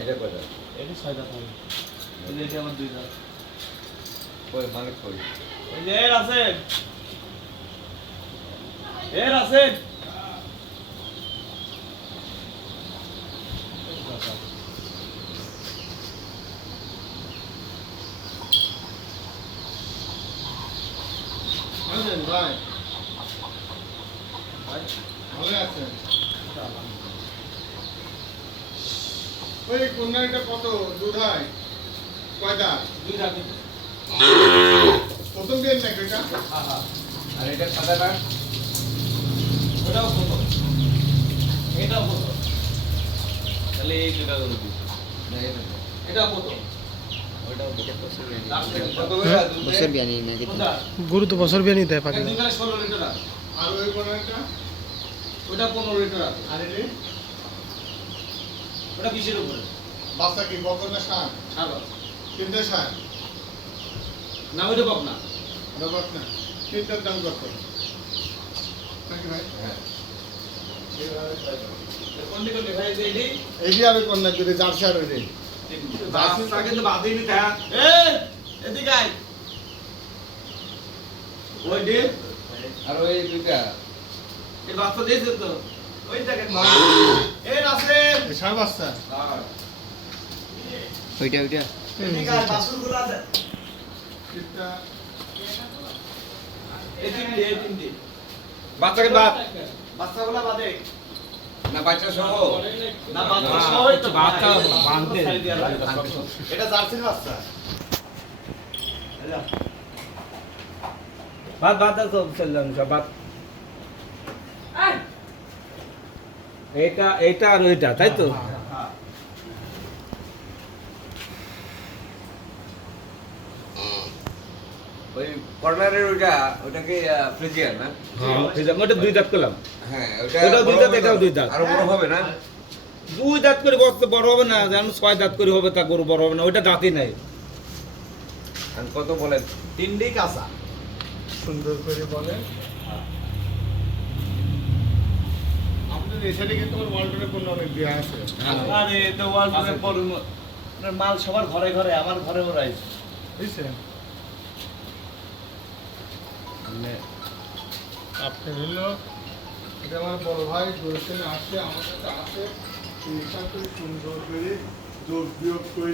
এটা কয়টা? এটা 6 দাঁত হবে। এটা আমার 2 দাঁত। কই মালিক কই? ওই যে এর আছেন। এর আছেন। আছেন ভাই? ভালো আছেন? ওই কোনটা কত দুধ হয়? কয়টা? 2 দাঁত। প্রথম দিন নাকি এটা? হ্যাঁ হ্যাঁ। আর এটা সাদাটা? ওটাও কত? এটাও কত? তাহলে এই দুটা করে দিই। না এটা না। এটাও কত? ওইটাও দেখে বছর কত করে বছর বিয়ানি নাকি কোনটা? গরু তো বছর বিয়ানি দেয় পাখি দুই বেলা 16 লিটার আছে। আর ওই কোনটা? ওটা 15 লিটার আছে। আর এটি? ওটা 20 এর উপরে। বাচ্চা কি বকন না ষাঁড়? ছাড়ো। তিনটে ষাঁড়? না ওইটা বক না। ওটা বক না? তিনটার দাম কত? নাকি ভাই? হ্যাঁ। কোনটি কোনটি ভাই এডি? এটি আর কোন না যদি জার্সি আর ওই বাচ্চা কিন্তু বাদেই নিতে হ্যাঁ। এদিকে আয়। ওই ডে আর ওই দুইটা এই বাচ্চা দিয়েছে তো। ওই দেখেন এর আছে। ষাঁড় বাচ্চা? আর ওইটা এদিকে আয় বাছুরগুলো আছে। তিনটা এই তিনটি। বাচ্চাকে বাদ বাচ্চাগুলো বাদে। না বাচ্চা সহ না বাচ্চা সহই তো বাচ্চা ভাই। বাঁধতে। সাইড দিয়ে লাগে। এটা জার্সির বাচ্চা। বাদ বাদ তো চললাম সব বাদ। এইটা আর ওইটা তাই তো? হ্যাঁ। ওই কর্নারের ওটাকে ফ্রিজিয়ান না? হ্যাঁ ওটা 2 দাঁত করলাম। হ্যাঁ ওটা এটাও দুই বড় দাঁত, হবে এটাও তো? 2 দাঁত। আরো বড় হবে না? 2 দাঁত করে বস্ত বড় হবে না, যেমন 6 দাঁত করে হবে তা গরু বড় হবে না, ওইটা দাঁতই নাই। আর কত বলেন? তিনটি কাঁচা। সুন্দর করে বলেন। আপনাদের এই সাইডে কিন্তু আমার ওয়ালটনের পণ্য অনেক দেওয়া আছে। আরে তো ওয়ালটনের আপনার মাল সবার ঘরে ঘরে, আমার ঘরেও রাইছে। বুঝছেন? আপনার হলো এটা আমার বড় ভাই দর্শনে আসছে, আমার কাছে আসে, সুন্দর করে যোগ বিয়োগ করে